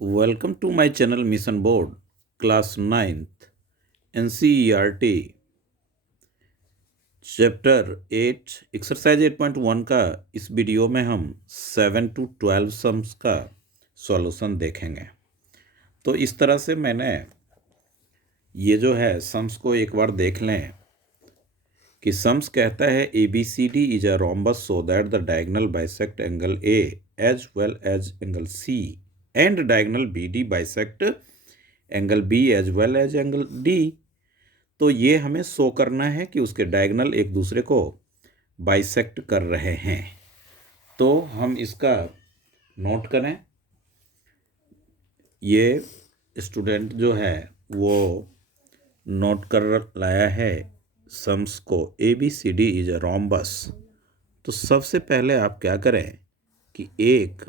Welcome to my channel Mission Board, Class 9th, NCERT, Chapter 8, Exercise 8.1 का इस video में हम 7 to 12 सम्स का सॉल्यूशन देखेंगे। तो इस तरह से मैंने ये जो है सम्स को एक बार देख लें कि सम्स कहता है ABCD is a rhombus so that the diagonal bisect angle A as well as angle C and diagonal BD bisect angle B as well as angle D। तो ये हमें शो करना है कि उसके डायगोनल एक दूसरे को बाइसेक्ट कर रहे हैं। तो हम इसका नोट करें। ये स्टूडेंट जो है वो नोट कर लाया है सम्स को ABCD इज अ रोम्बस। तो सबसे पहले आप क्या करें कि एक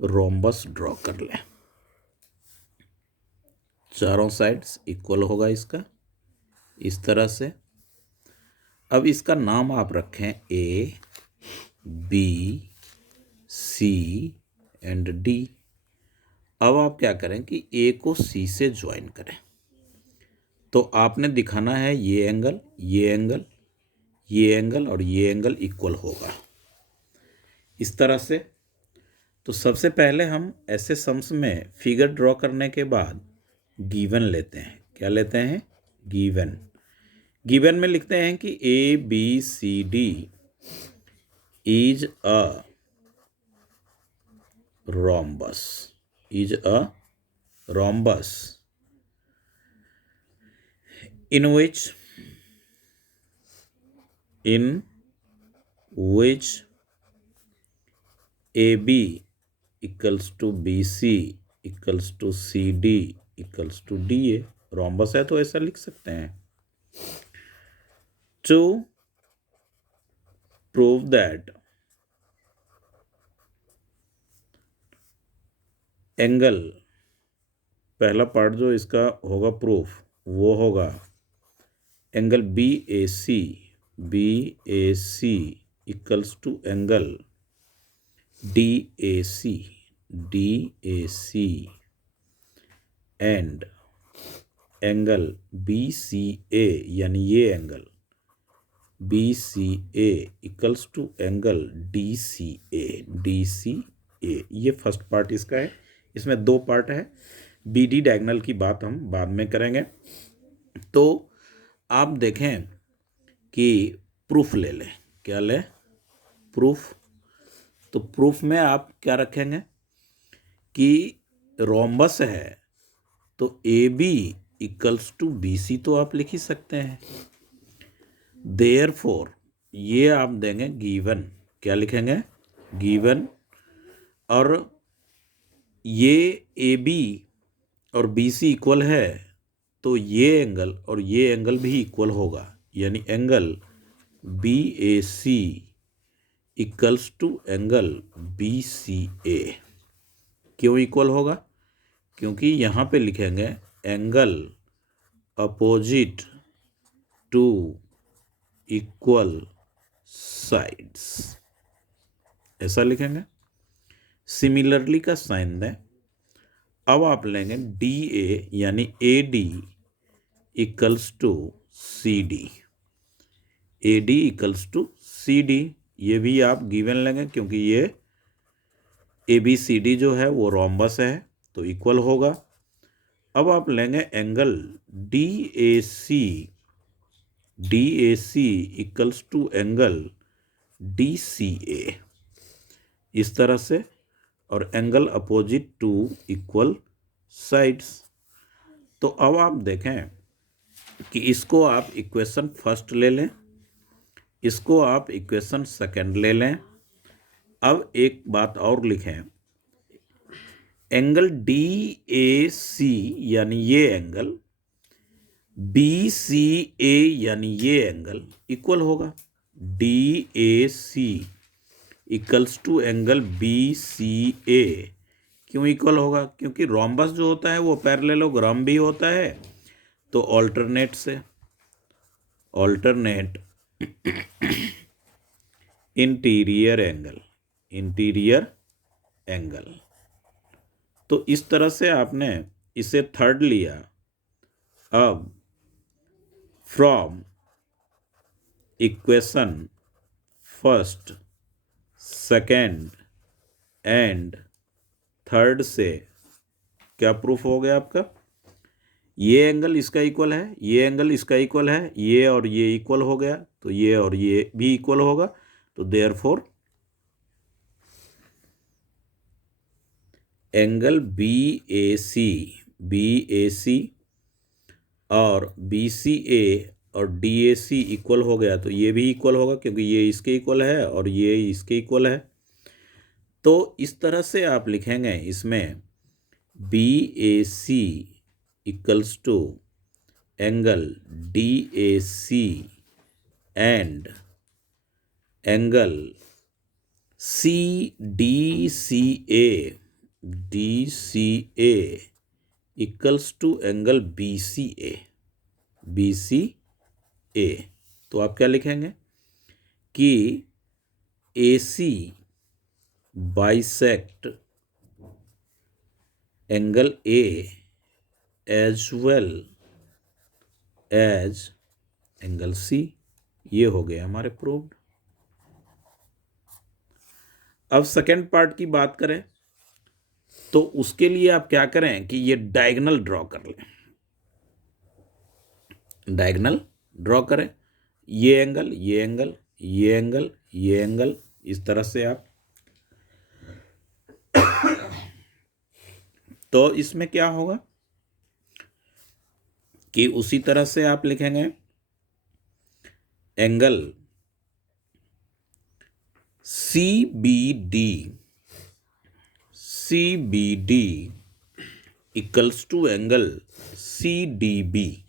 रोम्बस ड्रॉ कर लें। चारों साइड्स इक्वल होगा इसका, इस तरह से। अब इसका नाम आप रखें A, B, C and D। अब आप क्या करें कि A को C से ज्वाइन करें। तो आपने दिखाना है ये एंगल, ये एंगल, ये एंगल और ये एंगल इक्वल होगा, इस तरह से। तो सबसे पहले हम ऐसे सम्स में फिगर ड्रॉ करने के बाद गिवन लेते हैं। क्या लेते हैं? गिवन। गिवन में लिखते हैं कि ABCD is a rhombus, is a rhombus in which AB equals to BC equals to CD equals to DA। rhombus है तो ऐसा लिख सकते हैं। To prove that एंगल, पहला पार्ट जो इसका होगा प्रूफ वो होगा angle BAC equals to angle DAC and angle BCA यानी ये angle BCA equals to angle DCA। ये फर्स्ट पार्ट इसका है। इसमें दो पार्ट है। BD डायगोनल की बात हम बाद में करेंगे। तो आप देखें कि प्रूफ ले लें। क्या लें? प्रूफ। तो प्रूफ में आप क्या रखेंगे कि रोम्बस है तो AB इक्वल्स टू BC तो आप लिख ही सकते हैं। देयरफॉर ये आप देंगे गिवन। क्या लिखेंगे? गिवन। और ये AB और BC इक्वल है तो ये एंगल और ये एंगल भी इक्वल होगा, यानी angle BAC equals to angle BCA। क्यों इक्वल होगा? क्योंकि यहाँ पे लिखेंगे angle opposite to equal sides, ऐसा लिखेंगे। सिमिलरली का साइन दें। अब आप लेंगे DA यानी AD equals to CD। AD equals to CD, ये भी आप गिवन लेंगे क्योंकि ये ABCD जो है वो रोम्बस है तो इक्वल होगा। अब आप लेंगे angle DAC equals to angle DCA, इस तरह से। और angle opposite to equal sides. तो अब आप देखें कि इसको आप इक्वेशन फर्स्ट ले लें, इसको आप इक्वेशन सेकंड ले लें। अब एक बात और लिखें, एंगल DAC यानी ये एंगल BCA यानी ये एंगल इक्वल होगा। DAC equals to angle BCA। क्यों इक्वल होगा? क्योंकि रोम्बस जो होता है वो पैरेललोग्राम भी होता है। तो ऑल्टरनेट से ऑल्टरनेट इंटीरियर एंगल तो इस तरह से आपने इसे थर्ड लिया। अब from equation first, second and third से क्या प्रूफ हो गया आपका? ये एंगल इसका इक्वल है, ये एंगल इसका इक्वल है, ये और ये इक्वल हो गया, तो ये और ये भी इक्वल होगा। तो देयरफॉर एंगल बी ए सी और बी सी ए और डी ए सी इक्वल हो गया, तो ये भी इक्वल होगा क्योंकि ये इसके इक्वल है और ये इसके इक्वल है। तो इस तरह से आप लिखेंगे इसमें B A C equals to angle D A C and angle C D A equals to angle B C A. तो आप क्या लिखेंगे कि A C bisect angle A as well as angle C. ये हो गया हमारे प्रूव्ड। अब सेकेंड पार्ट की बात करें तो उसके लिए आप क्या करें कि ये डायगोनल ड्रॉ कर लें। डायगोनल ड्रॉ करें, ये एंगल, ये एंगल, ये एंगल, ये एंगल, इस तरह से आप। तो इसमें क्या होगा कि उसी तरह से आप लिखेंगे angle C B D equals to angle C D B.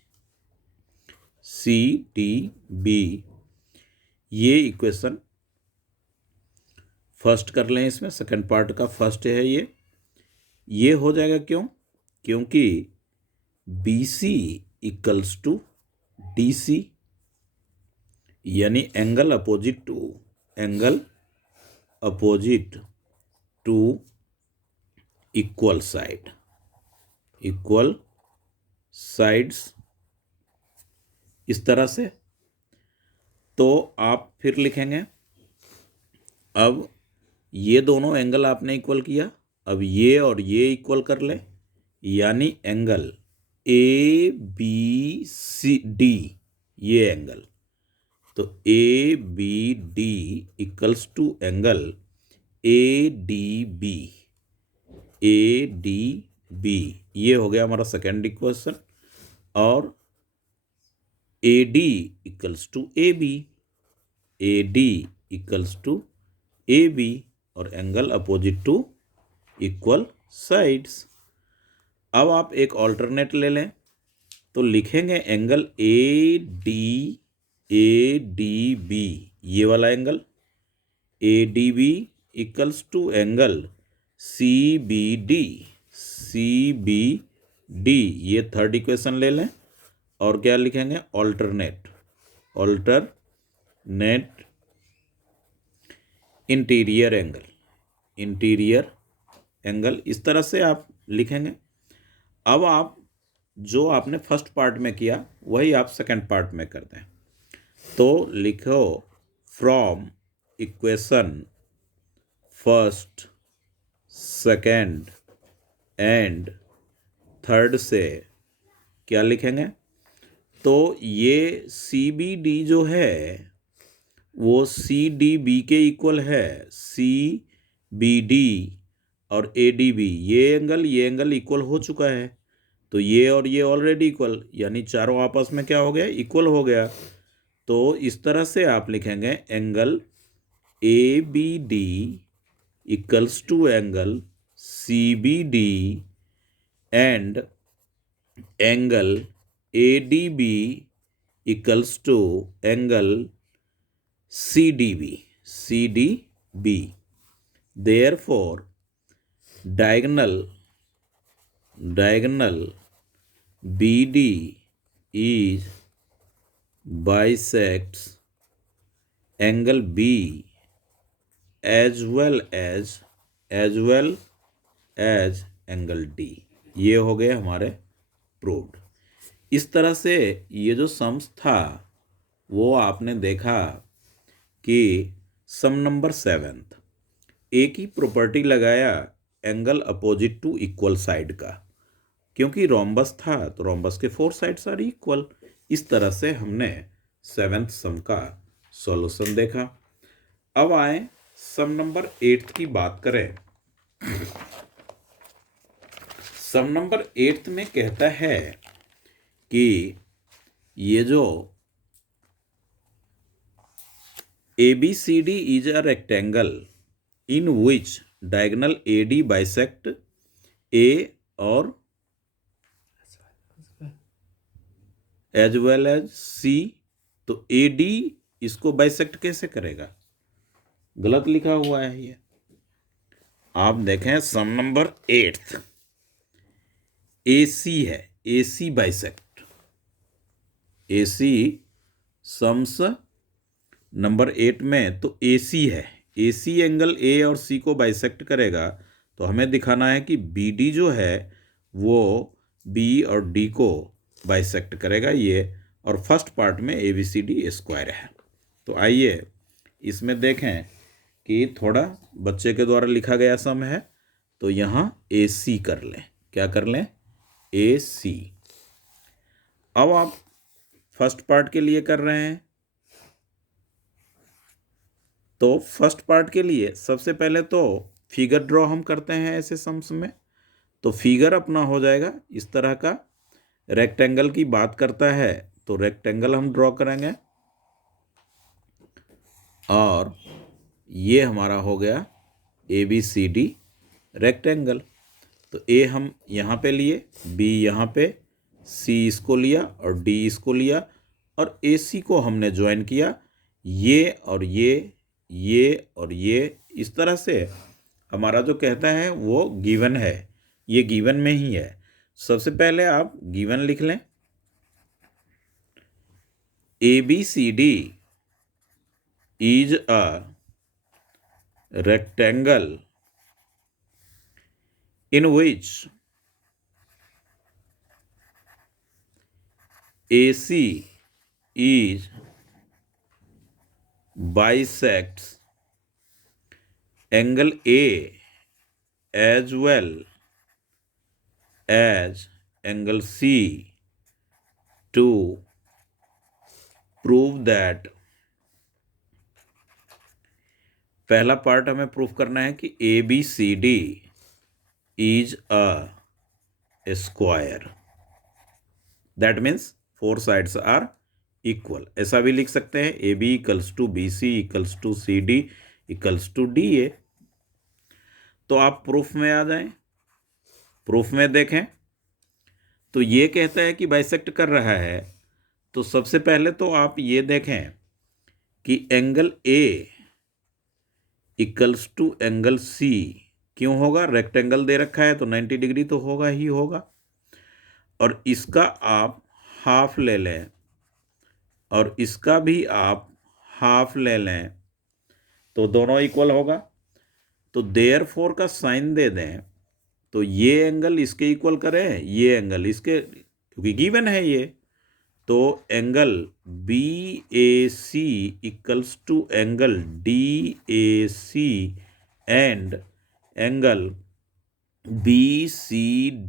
ये इक्वेशन फर्स्ट कर लें, इसमें सेकंड पार्ट का फर्स्ट है ये हो जाएगा। क्यों? क्योंकि B C equals to D C, यानी angle opposite to equal sides, इस तरह से। तो आप फिर लिखेंगे, अब ये दोनों एंगल आपने इक्वल किया, अब ये और ये इक्वल कर ले, यानी angle A B C D, ये एंगल। तो A B D equals to angle A D B, ये हो गया हमारा सेकेंड इक्वेशन। और A D equals to A D equals to A B, और angle opposite to equal sides. अब आप एक ऑल्टरनेट ले लें तो लिखेंगे एंगल ए डी बी, ये वाला angle A D B equals to angle C B D, ये थर्ड इक्वेशन ले लें। और क्या लिखेंगे? ऑल्टरनेट इंटीरियर एंगल, इस तरह से आप लिखेंगे। अब आप जो आपने फर्स्ट पार्ट में किया वही आप सेकंड पार्ट में कर दें। तो लिखो from equation first, second and third से क्या लिखेंगे? तो ये सी बी डी जो है वो सी डी बी के इक्वल है, सी बी डी और ए डी बी, ये एंगल इक्वल हो चुका है। तो ये और ये ऑलरेडी इक्वल, यानी चारों आपस में क्या हो गया? इक्वल हो गया। तो इस तरह से आप लिखेंगे angle A B D equals to angle C B D and angle A D B equals to angle C D B. Therefore diagonal BD is bisects angle B as well as angle D. ये हो गए हमारे proved. इस तरह से ये जो sums था वो आपने देखा कि सम नंबर 7 एक ही प्रॉपर्टी लगाया angle opposite to equal side का, क्योंकि रोम्बस था तो रोम्बस के 4 साइड्स आर इक्वल। इस तरह से हमने 7th सम का सॉल्यूशन देखा। अब आए सम नंबर 8 की बात करें। सम नंबर 8 में कहता है कि ये जो ABCD is a rectangle in which diagonal AD bisect A और as well as C, तो AD इसको बाइसेक्ट कैसे करेगा? गलत लिखा हुआ है ये। आप देखें सम नंबर 8 AC है, AC bisect, AC sums number 8 में तो AC है, AC एंगल A और C को बाइसेक्ट करेगा। तो हमें दिखाना है कि BD जो है वो B और D को बाइसेक्ट करेगा ये, और फर्स्ट पार्ट में ABCD स्क्वायर है। तो आइए इसमें देखें कि थोड़ा बच्चे के द्वारा लिखा गया सम है, तो यहाँ AC कर लें। क्या कर लें? AC। अब आप फर्स्ट पार्ट के लिए कर रहे हैं, तो फर्स्ट पार्ट के लिए सबसे पहले तो फिगर ड्रॉ हम करते हैं ऐसे सम्स में। तो फिगर अपना हो जाएगा इस तरह का, रेक्टेंगल की बात करता है तो रेक्टेंगल हम ड्रॉ करेंगे, और ये हमारा हो गया ABCD रेक्टेंगल। तो A हम यहाँ पे लिए, B यहाँ पे, C इसको लिया और D इसको लिया, और AC को हमने ज्वाइन किया, ये और ये और ये। इस तरह से हमारा जो कहता है वो गिवन है, ये गिवन में ही है। सबसे पहले आप गिवन लिख लें। ABCD is a rectangle in which AC is bisects angle A as well as angle C to prove that, पहला पार्ट हमें प्रूफ करना है कि ABCD is a square, that means 4 sides are equal। ऐसा भी लिख सकते हैं AB equals to BC equals to CD equals to DA। तो आप प्रूफ में आ जाएं। प्रूफ में देखें तो ये कहता है कि बाइसेक्ट कर रहा है, तो सबसे पहले तो आप ये देखें कि angle A equals to angle C क्यों होगा? रेक्टेंगल दे रखा है तो 90 डिग्री तो होगा ही होगा, और इसका आप हाफ ले लें और इसका भी आप हाफ ले लें, तो दोनों इक्वल होगा। तो देयरफॉर का साइन दे दें, तो ये एंगल इसके इक्वल करें, ये एंगल इसके, क्योंकि गिवन है ये। तो angle BAC equals to angle DAC and angle BCA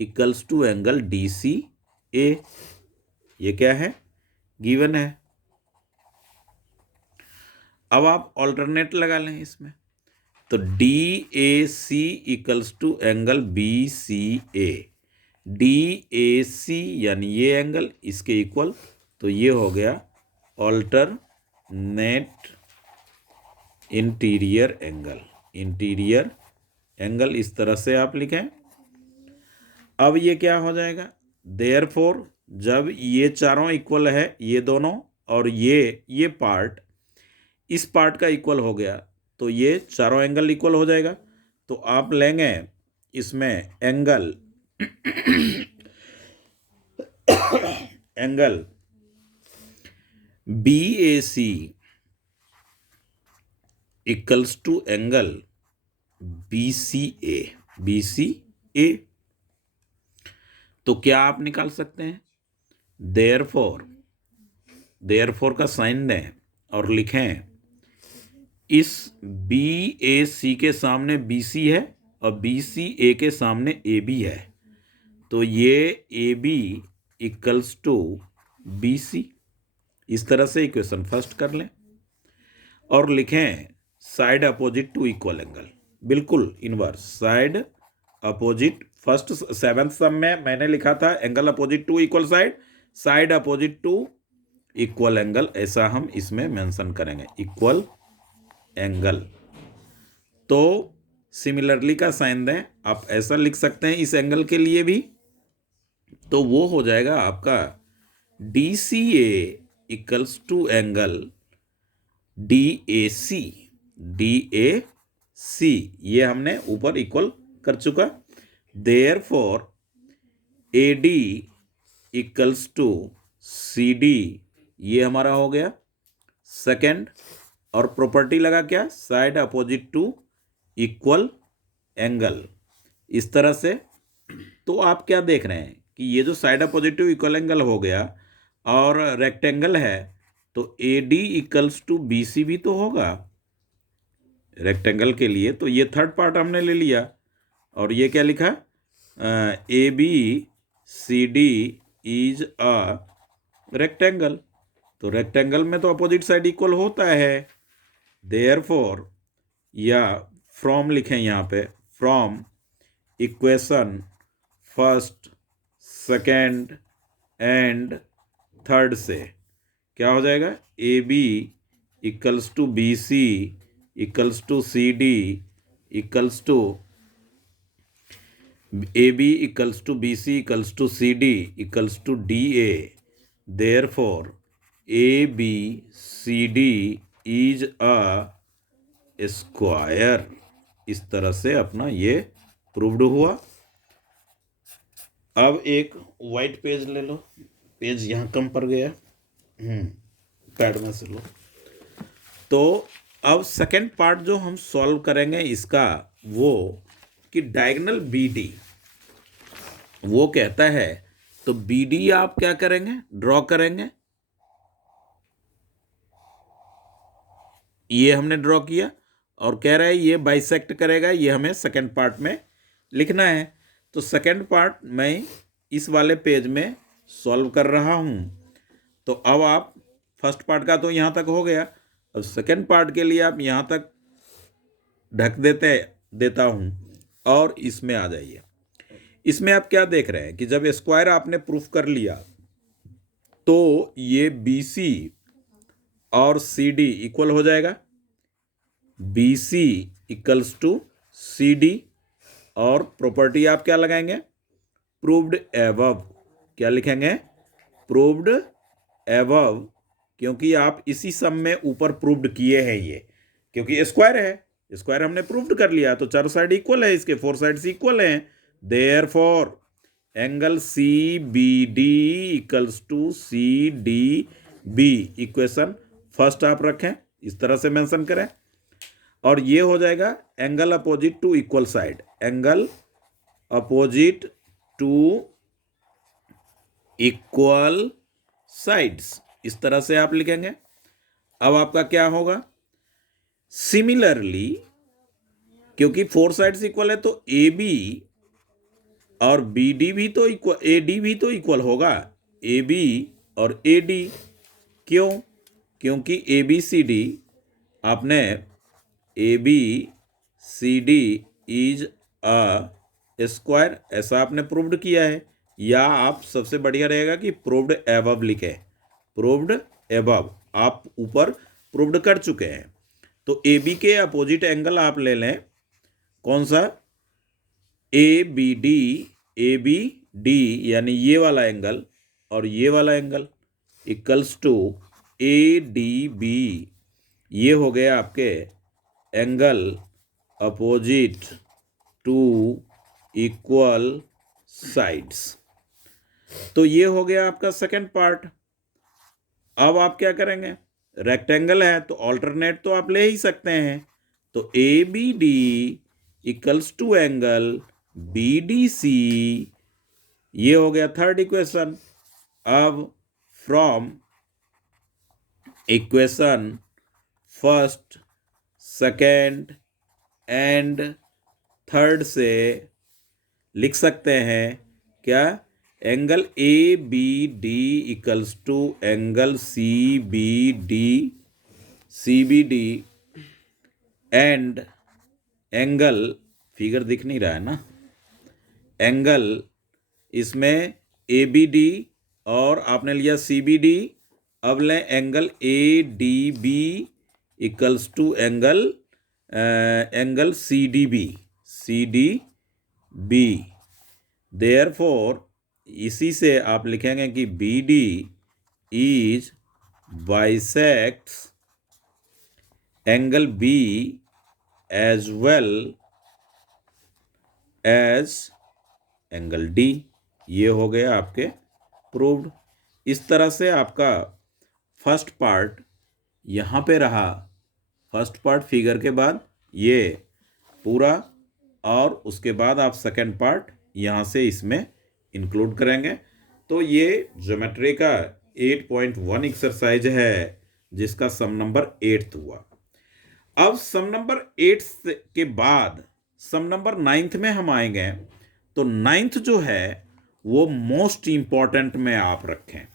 equals to angle DCA। ये क्या है? गिवन है। अब आप ऑल्टरनेट लगा लें इसमें, तो DAC equals to angle BCA, DAC यानी ये एंगल इसके इक्वल, तो ये हो गया alternate interior angle. Interior angle इस तरह से आप लिखें। अब ये क्या हो जाएगा? देयरफॉर जब ये चारों इक्वल है, ये दोनों और ये पार्ट इस पार्ट का इक्वल हो गया, तो ये चारों एंगल इक्वल हो जाएगा। तो आप लेंगे इसमें angle angle BAC equals to angle BCA तो क्या आप निकाल सकते हैं? देयरफॉर का साइन दें और लिखें इस BAC के सामने BC है और BCA के सामने AB है, तो ये AB इक्वल्स टू BC। इस तरह से इक्वेशन फर्स्ट कर लें और लिखें side opposite to equal angle, बिल्कुल inverse side opposite. First seventh sum में मैंने लिखा था angle opposite to equal side opposite to equal angle, ऐसा हम इसमें मेंशन करेंगे इक्वल एंगल। तो सिमिलरली का साइन दें, आप ऐसा लिख सकते हैं इस एंगल के लिए भी, तो वो हो जाएगा आपका DCA equals to angle DAC। ये हमने ऊपर इक्वल कर चुका। Therefore AD equals to CD, ये हमारा हो गया सेकंड। और प्रॉपर्टी लगा क्या? Side opposite to equal angle. इस तरह से तो आप क्या देख रहे हैं कि ये जो side opposite to equal angle हो गया और रेक्टेंगल है, तो AD इक्वल्स टू BC भी तो होगा रेक्टेंगल के लिए। तो ये थर्ड पार्ट हमने ले लिया और ये क्या लिखा? ABCD is a rectangle. तो रेक्टेंगल में तो अपोजिट साइड इक्वल होता है। देयरफॉर या फ्रॉम लिखें यहाँ पे, from equation first second and third से क्या हो जाएगा? AB equals to BC equals to CD equals to AB equals to BC equals to CD equals to DA। Therefore ABCD is a square. इस तरह से अपना ये प्रूव्ड हुआ। अब एक वाइट पेज ले लो, पेज यहाँ कम पड़ गया, पैड में से लो। तो अब सेकंड पार्ट जो हम सॉल्व करेंगे इसका, वो कि डायगोनल BD वो कहता है, तो BD आप क्या करेंगे? ड्रॉ करेंगे। ये हमने ड्रॉ किया और कह रहा है ये बाइसेक्ट करेगा, ये हमें सेकंड पार्ट में लिखना है। तो सेकंड पार्ट मैं इस वाले पेज में सॉल्व कर रहा हूँ। तो अब आप फर्स्ट पार्ट का तो यहाँ तक हो गया, अब सेकंड पार्ट के लिए आप यहाँ तक ढक देता हूँ और इसमें आ जाइए। इसमें आप क्या देख रहे हैं कि जब स्क्वायर आपने प्रूफ कर लिया तो ये BC और CD इक्वल हो जाएगा, BC इक्वल्स टू CD। और प्रॉपर्टी आप क्या लगाएंगे? Proved above. क्या लिखेंगे? प्रूव्ड एबव, क्योंकि आप इसी सम में ऊपर प्रूव्ड किए हैं ये, क्योंकि स्क्वायर है, स्क्वायर हमने प्रूव्ड कर लिया, तो चारों साइड इक्वल है, इसके फोर साइड्स इक्वल हैं। Therefore angle CBD equals to CDB। Equation first आप रखें, इस तरह से मेंशन करें, और ये हो जाएगा angle opposite to equal side, angle opposite to equal sides. इस तरह से आप लिखेंगे। अब आपका क्या होगा? सिमिलरली, क्योंकि फोर साइड्स इक्वल है, तो AB और BD भी तो इक्वल, AD भी तो इक्वल होगा, AB और AD। क्यों? क्योंकि ABCD आपने ABCD इज अ स्क्वायर, ऐसा आपने प्रूव्ड किया है। या आप सबसे बढ़िया रहेगा कि प्रूव्ड एबव लिखें, प्रूव्ड एबव आप ऊपर प्रूव्ड कर चुके हैं। तो AB के अपोजिट एंगल आप ले लें, कौन सा? ABD यानी ये वाला एंगल और ये वाला एंगल इक्वल्स टू ADB। ये हो गया आपके angle opposite to equal sides. तो ये हो गया आपका सेकंड पार्ट। अब आप क्या करेंगे? रेक्टेंगल है तो ऑल्टरनेट तो आप ले ही सकते हैं, तो ABD equals to angle BDC। ये हो गया थर्ड इक्वेशन। अब from equation first, second and third से लिख सकते हैं क्या, angle ABD equals to angle CBD and angle, figure दिख नहीं रहा है ना, एंगल इसमें ABD और आपने लिया CBD। अब लें angle ADB equals to angle CDB। Therefore इसी से आप लिखेंगे कि BD is bisects angle B as well as angle D। ये हो गया आपके प्रूव्ड। इस तरह से आपका फर्स्ट पार्ट यहाँ पे रहा, फर्स्ट पार्ट फिगर के बाद ये पूरा, और उसके बाद आप सेकेंड पार्ट यहाँ से इसमें इंक्लूड करेंगे। तो ये ज्योमेट्री का 8.1 एक्सरसाइज है जिसका सम नंबर 8 हुआ। अब सम नंबर 8 के बाद सम नंबर 9 में हम आएंगे। तो 9 जो है वो मोस्ट इंपॉर्टेंट में आप रखें।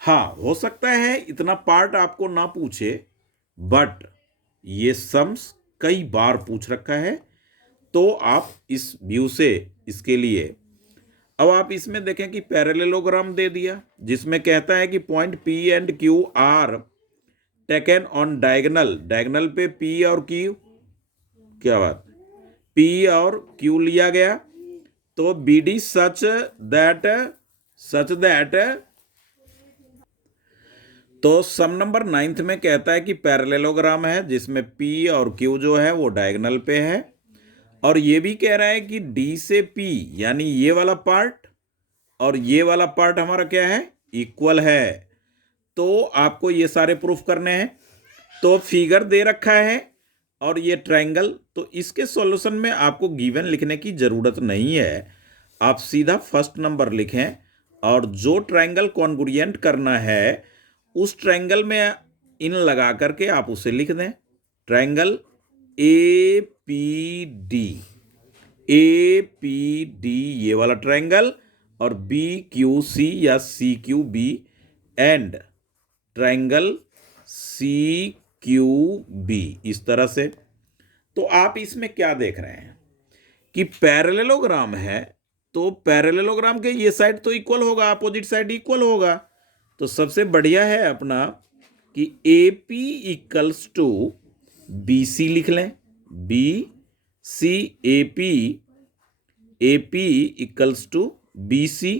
हाँ, हो सकता है इतना पार्ट आपको ना पूछे, बट ये सम्स कई बार पूछ रखा है, तो आप इस व्यू से इसके लिए, अब आप इसमें देखें कि पैरेललोग्राम दे दिया जिसमें कहता है कि point P and Q are taken on diagonal, diagonal पे P और Q, क्या बात, P और Q लिया गया। तो BD सच दैट तो सम नंबर 9 में कहता है कि पैरेललोग्राम है जिसमें P और Q जो है वो डायगोनल पे है, और ये भी कह रहा है कि D से P यानी ये वाला पार्ट और ये वाला पार्ट हमारा क्या है, इक्वल है। तो आपको ये सारे प्रूफ करने हैं। तो फिगर दे रखा है और ये ट्रायंगल, तो इसके सॉल्यूशन में आपको गिवन लिखने की जरूरत नहीं है, आप सीधा फर्स्ट नंबर लिखें और जो ट्रायंगल कॉन्ग्रुएंट करना है उस ट्रायंगल में इन लगा करके आप उसे लिख दें। ट्रायंगल APD ये वाला ट्रायंगल, और BQC या CQB एंड ट्रायंगल CQB, इस तरह से। तो आप इसमें क्या देख रहे हैं कि पैरेललोग्राम है, तो पैरेललोग्राम के ये साइड तो इक्वल होगा, अपोजिट साइड इक्वल होगा। तो सबसे बढ़िया है अपना कि AP इक्वल्स टू BC लिख लें, BC AP equals to BC,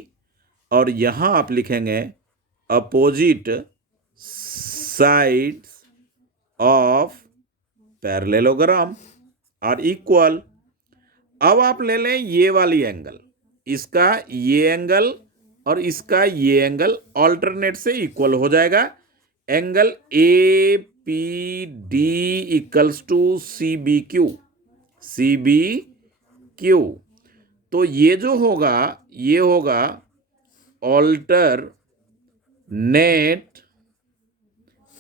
और यहां आप लिखेंगे opposite sides of parallelogram are equal. अब आप ले लें ये वाली एंगल, इसका ये एंगल और इसका ये एंगल ऑल्टरनेट से इक्वल हो जाएगा। Angle APD equals to CBQ। तो ये जो होगा ये होगा ऑल्टरनेट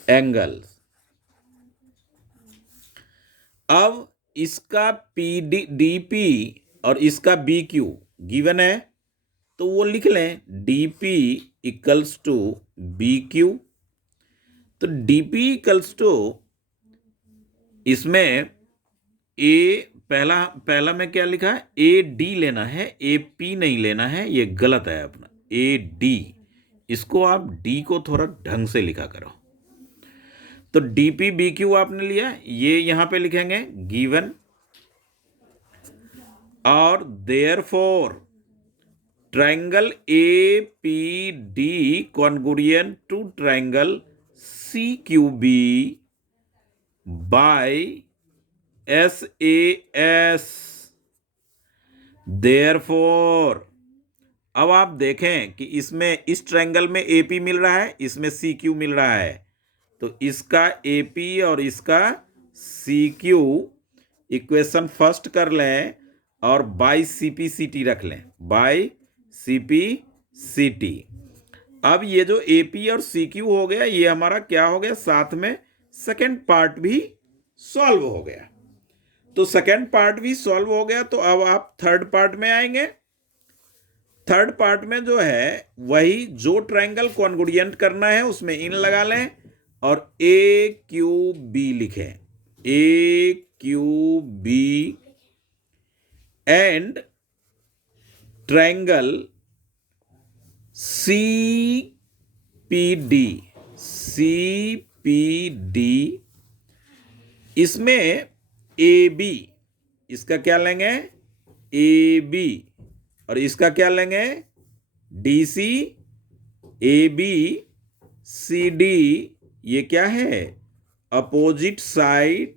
एंगल्स। अब इसका DP और इसका BQ गिवन है, तो वो लिख लें DP इक्वल्स टू BQ। तो DP इक्वल्स टू, इसमें पहला में क्या लिखा है, AD लेना है, AP नहीं लेना है, ये गलत है अपना, AD। इसको आप D को थोड़ा ढंग से लिखा करो। तो DP BQ आपने लिया, ये यहां पे लिखेंगे गिवन, और therefore triangle APD congruent to triangle CQB by SAS। Therefore अब आप देखें कि इसमें इस ट्रायंगल में AP मिल रहा है, इसमें CQ मिल रहा है, तो इसका AP और इसका CQ इक्वेशन फर्स्ट कर लें और बाई CP/CT रख लें, बाई CP/CT। अब ये जो AP और CQ हो गया, ये हमारा क्या हो गया, साथ में सेकेंड पार्ट भी सॉल्व हो गया। तो सेकेंड पार्ट भी सॉल्व हो गया, तो अब आप थर्ड पार्ट में आएंगे। थर्ड पार्ट में जो है वही जो ट्रायंगल कॉन्ग्रुएंट करना है उसमें इन लगा लें और AQB लिखें, AQB एंड ट्रायंगल CPD इसमें AB, इसका क्या लेंगे, AB, और इसका क्या लेंगे, DC, AB, CD, ये क्या है, अपोजिट साइड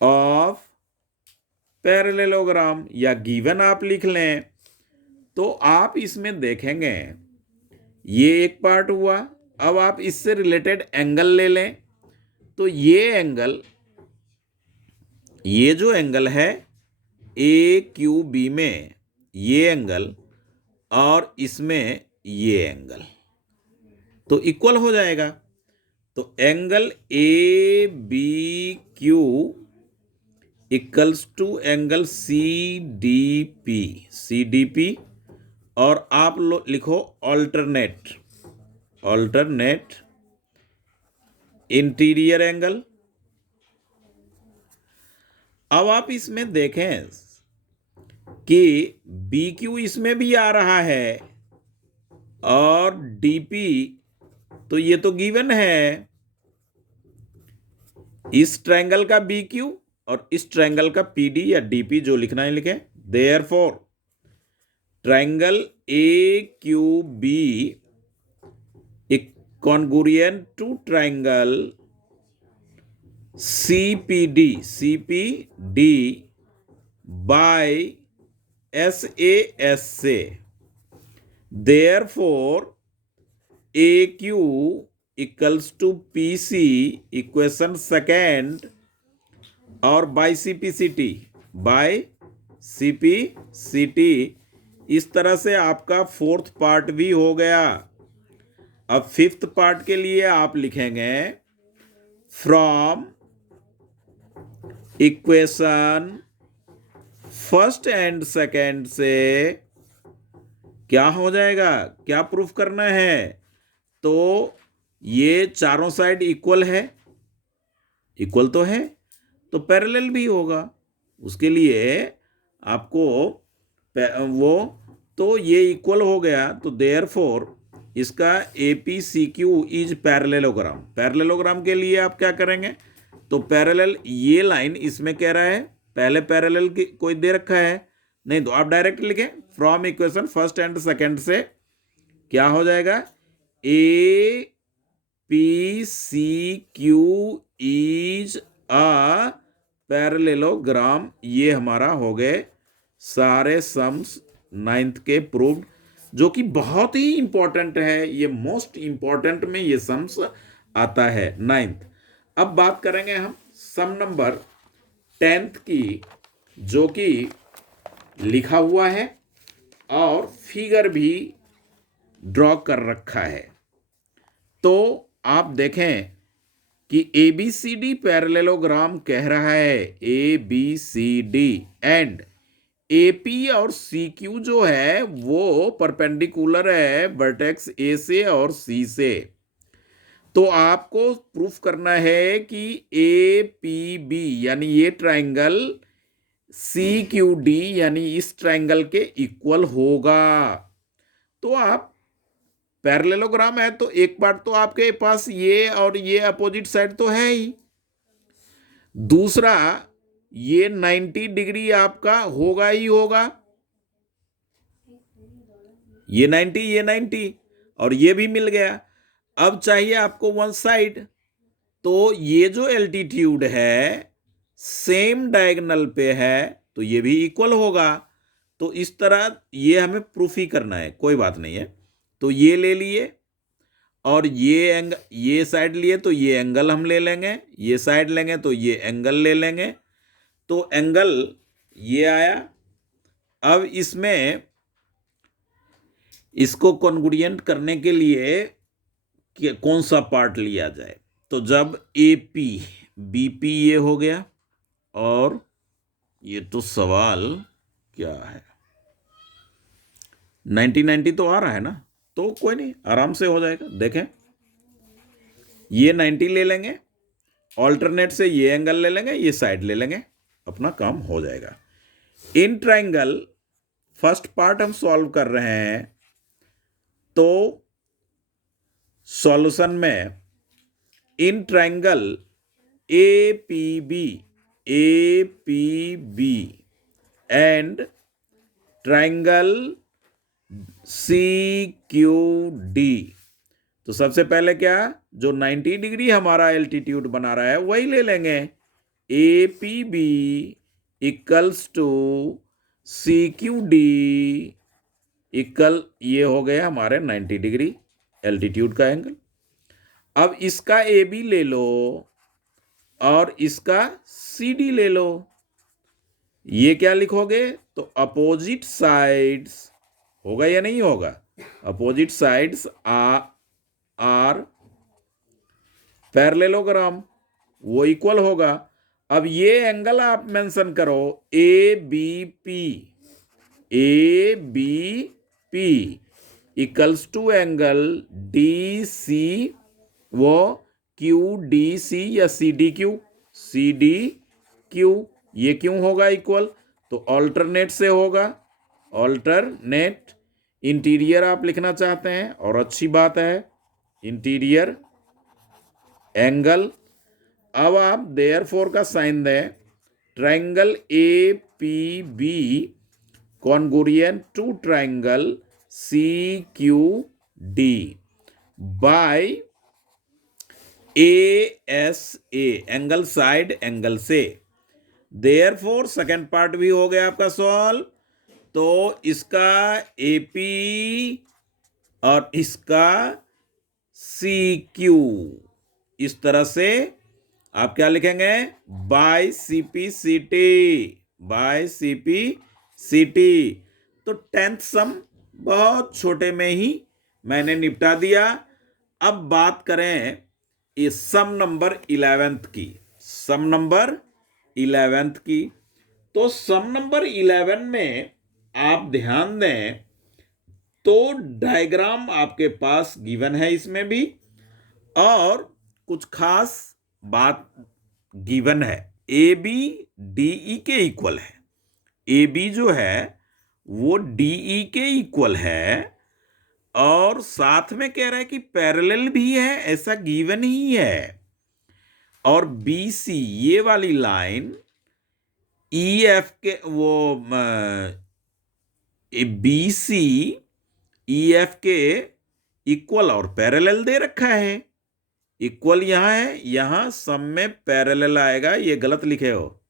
ऑफ पैरेललोग्राम, या गिवन आप लिख लें। तो आप इसमें देखेंगे ये एक पार्ट हुआ। अब आप इससे रिलेटेड एंगल ले लें, तो ये एंगल, ये जो एंगल है AQB में ये एंगल और इसमें ये एंगल तो इक्वल हो जाएगा। तो angle ABQ equals to angle CDP, और आप लिखो ऑल्टरनेट इंटीरियर एंगल। अब आप इसमें देखें कि BQ इसमें भी आ रहा है और DP तो ये तो गिवन है, इस ट्रायंगल का BQ और इस ट्रायंगल का PD या DP, जो लिखना है लिखें। Therefore triangle AQB congruent to triangle CPD by SAS से। Therefore AQ equals to PC equation second और बाय CP/CT। इस तरह से आपका फोर्थ पार्ट भी हो गया। अब फिफ्थ पार्ट के लिए आप लिखेंगे from equation first and second से क्या हो जाएगा, क्या प्रूफ करना है, तो ये चारों साइड इक्वल है, इक्वल तो है, तो पैरेलल भी होगा। उसके लिए आपको वो, तो ये इक्वल हो गया, तो देयरफॉर इसका APCQ इज पैरेललोग्राम। पैरेललोग्राम के लिए आप क्या करेंगे, तो पैरेलल, ये लाइन इसमें कह रहा है पहले पैरेलल की कोई दे रखा है नहीं, तो आप डायरेक्ट लिखें from equation first and second से क्या हो जाएगा, APCQ इज अ पैरेललोग्राम। ये हमारा हो गए सारे सम्स नाइन्थ के प्रूव्ड, जो कि बहुत ही इंपॉर्टेंट है, ये मोस्ट इंपॉर्टेंट में ये सम्स आता है नाइन्थ। अब बात करेंगे हम सम नंबर 10th की, जो कि लिखा हुआ है और फिगर भी ड्रॉ कर रखा है। तो आप देखें कि ABCD पैरेललोग्राम कह रहा है, ABCD एंड AP और CQ जो है वो परपेंडिकुलर है वर्टेक्स A से और C से। तो आपको प्रूफ करना है कि APB यानी ये ट्रायंगल CQD यानी इस ट्रायंगल के इक्वल होगा। तो आप पैरेललोग्राम है तो एक पार्ट तो आपके पास ये और ये अपोजिट साइड तो है ही, दूसरा ये 90 डिग्री आपका होगा ही होगा, ये 90 और ये भी मिल गया। अब चाहिए आपको वन साइड, तो ये जो एल्टीट्यूड है सेम डायगोनल पे है तो ये भी इक्वल होगा। तो इस तरह ये हमें प्रूफ ही करना है, कोई बात नहीं है। तो ये ले लिए और ये साइड लिए तो ये एंगल हम ले लेंगे, ये साइड लेंगे तो ये एंगल ले लेंगे, तो एंगल ये आया। अब इसमें इसको कॉन्ग्रुएंट करने के लिए कौन सा पार्ट लिया जाए, तो जब ए पी बी पी ये हो गया, और ये तो सवाल क्या है, 90-90 तो आ रहा है ना, तो कोई नहीं, आराम से हो जाएगा। देखें, ये 90 ले लेंगे, ऑल्टरनेट से ये एंगल ले लेंगे, ये साइड ले लेंगे, अपना काम हो जाएगा। इन ट्राइंगल फर्स्ट पार्ट हम सॉल्व कर रहे हैं, तो सॉल्यूशन में in triangle A P B and triangle C Q D, तो सबसे पहले क्या, जो 90 डिग्री हमारा एल्टीट्यूड बना रहा है वही ले लेंगे। A P B equals to C Q D equal, ये हो गया हमारे 90 डिग्री एल्टीट्यूड का एंगल। अब इसका ए बी ले लो और इसका सी डी ले लो, ये क्या लिखोगे, तो अपोजिट साइड्स होगा या नहीं होगा, अपोजिट साइड्स आर पैरेललोग्राम, वो इक्वल होगा। अब ये एंगल आप मेंशन करो, A B P equals to angle D C, वो क्यू डी सी या सी डी क्यू, ये क्यों होगा इक्वल, तो ऑल्टरनेट से होगा, ऑल्टरनेट। इंटीरियर आप लिखना चाहते हैं और अच्छी बात है, इंटीरियर एंगल। अब आप देयरफॉर का साइन दें, triangle A P B congruent to triangle C Q D by A S A, angle side angle से। देयरफॉर सेकेंड पार्ट भी हो गया आपका सॉल्व, तो इसका एपी और इसका सी क्यू, इस तरह से आप क्या लिखेंगे, बाय सीपी सीटी, बाय सीपी सीटी। तो 10th सम बहुत छोटे में ही मैंने निपटा दिया। अब बात करें इस सम नंबर 11th की, सम नंबर 11th की। तो सम नंबर 11 में आप ध्यान दें, तो डायग्राम आपके पास गिवन है इसमें भी, और कुछ खास बात गिवन है। ए बी डी ई के इक्वल है, ए बी जो है वो डी ई के इक्वल है, और साथ में कह रहा है कि पैरेलल भी है, ऐसा गिवन ही है। और बी सी ये वाली लाइन ई एफ के, वो बी सी ई एफ के इक्वल और पैरेलल दे रखा है। इक्वल यहां है, यहां सम में पैरेलल आएगा, ये गलत लिखे हो।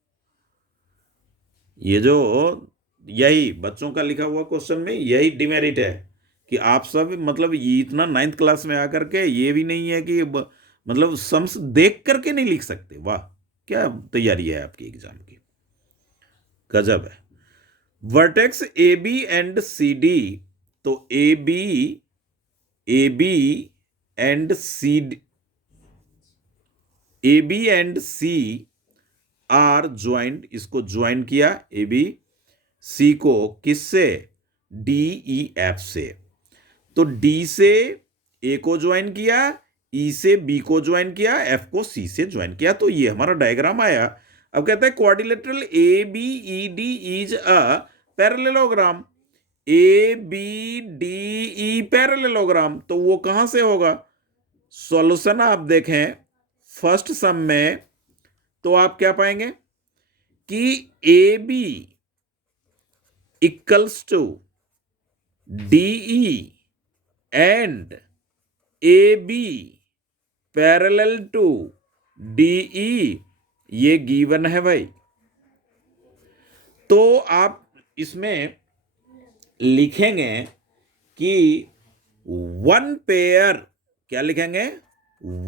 ये जो यही बच्चों का लिखा हुआ क्वेश्चन में यही डिमेरिट है कि आप सब मतलब ये इतना 9th क्लास में आकर के ये भी नहीं है कि मतलब सम्स देख करके नहीं लिख सकते। वाह, क्या तैयारी है आपकी एग्जाम की, गजब है। Vertex A B and C D, तो A B and C, A B and C are joint, इसको ज्वाइन किया ए बी सी को, किससे, डी ई एफ से। तो डी से ए को ज्वाइन किया, ई से बी को ज्वाइन किया, एफ को सी से ज्वाइन किया, तो ये हमारा डायग्राम आया। अब कहता है quadrilateral A B E D is a parallelogram, A B D E parallelogram, तो वो कहां से होगा। सॉल्यूशन आप देखें फर्स्ट सम में, तो आप क्या पाएंगे कि A B equals to D E and A B parallel to D E, ये गिवन है भाई। तो आप इसमें लिखेंगे कि वन पेयर क्या लिखेंगे,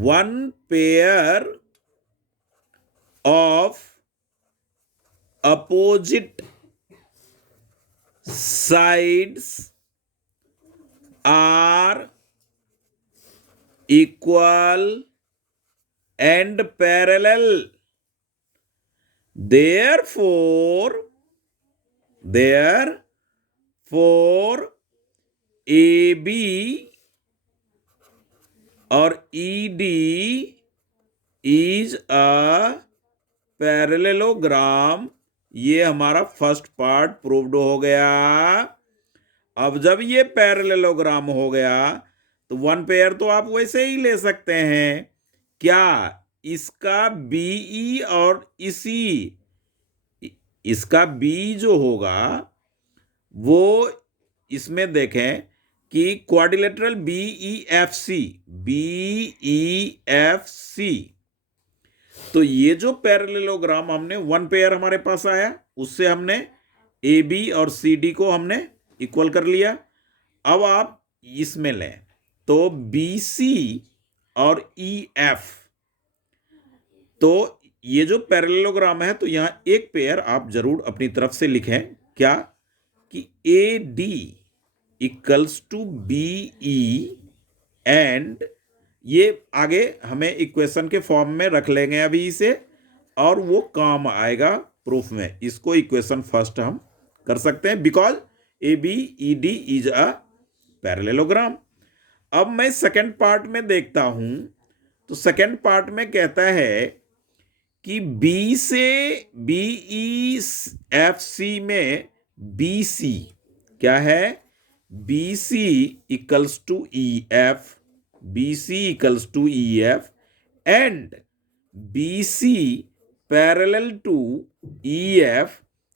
one pair of opposite sides are equal and parallel, therefore AB और ED is a parallelogram। ये हमारा फर्स्ट पार्ट प्रूव्ड हो गया। अब जब ये पैरेललोग्राम हो गया तो वन पेयर तो आप वैसे ही ले सकते हैं। क्या इसका बीई और इसका बी जो होगा वो इसमें देखें कि क्वाड्रिलेटरल BEFC, तो ये जो पैरेललोग्राम हमने वन पेयर हमारे पास आया उससे हमने AB और CD को हमने इक्वल कर लिया। अब आप इसमें लें तो BC और EF, तो ये जो पैरेललोग्राम है तो यहां एक पेयर आप जरूर अपनी तरफ से लिखें, क्या कि AD equals to BE and ये आगे हमें इक्वेशन के फॉर्म में रख लेंगे अभी इसे, और वो काम आएगा प्रूफ में। इसको इक्वेशन फर्स्ट हम कर सकते हैं because ABED is a parallelogram. अब मैं सेकंड पार्ट में देखता हूं तो सेकंड पार्ट में कहता है कि B से BEFC में BC क्या है, BC equals to EF, BC equals to EF and BC parallel to EF।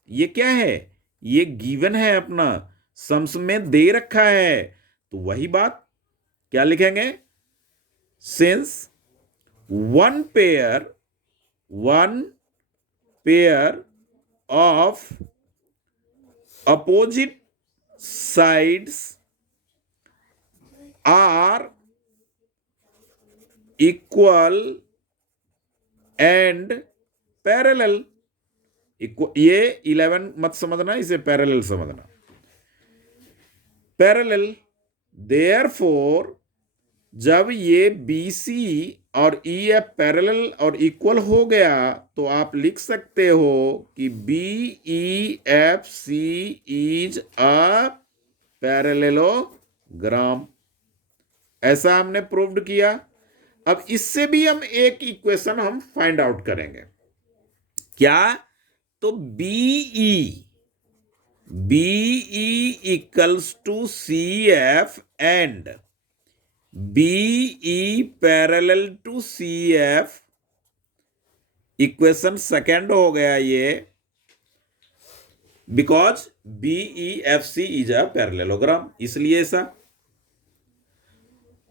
ये क्या है, ये गिवन है, अपना सम्स में दे रखा है। तो वही बात क्या लिखेंगे, since one pair of opposite sides are equal and parallel। ये 11 मत समझना, इसे पैरेलल समझना। पैरेलल, देयरफॉर जब ये BC और EF पैरेलल और इक्वल हो गया तो आप लिख सकते हो कि BEFC इज अ पैरेललोग्राम। ऐसा हमने प्रूव्ड किया। अब इससे भी हम एक इक्वेशन हम फाइंड आउट करेंगे, क्या, तो BE equals to CF and BE parallel to CF, equation second हो गया ये, because BEFC is a parallelogram, इसलिए ऐसा।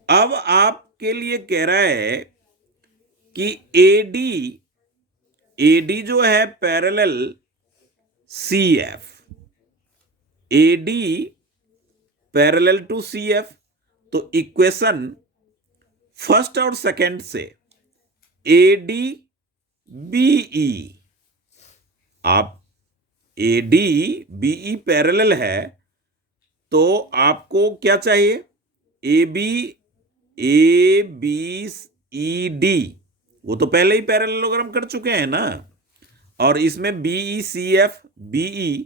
अब आपके लिए कह रहा है कि AD जो है parallel CF, AD parallel to CF, तो इक्वेशन फर्स्ट और सेकंड से AD BE, आप AD BE पैरेलल है तो आपको क्या चाहिए, ABED, वो तो पहले ही पैरेललोग्राम कर चुके हैं ना। और इसमें BECF, BE,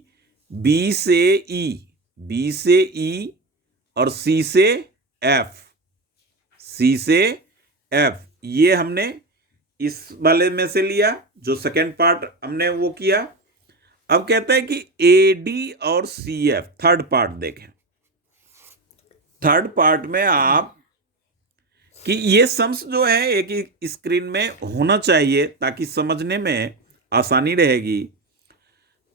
B से E और C से F, ये हमने इस वाले में से लिया जो सेकेंड पार्ट हमने वो किया। अब कहता है कि AD और CF, थर्ड पार्ट देखें। थर्ड पार्ट में आप कि ये सम्स जो है एक ही स्क्रीन में होना चाहिए ताकि समझने में आसानी रहेगी।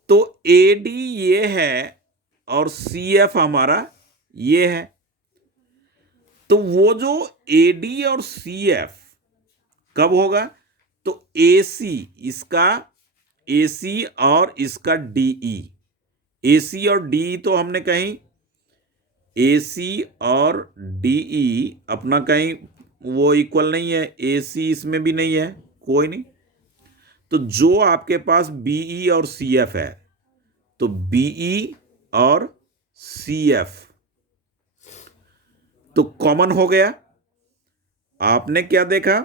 तो AD ये है और CF हमारा ये है, तो वो जो AD और CF कब होगा, तो AC, इसका AC और इसका DE, AC और DE तो हमने कहीं AC और DE अपना कहीं वो इक्वल नहीं है, ए सी इसमें भी नहीं है, कोई नहीं। तो जो आपके पास बीई और सी एफ है, तो बीई और सी एफ तो कॉमन हो गया। आपने क्या देखा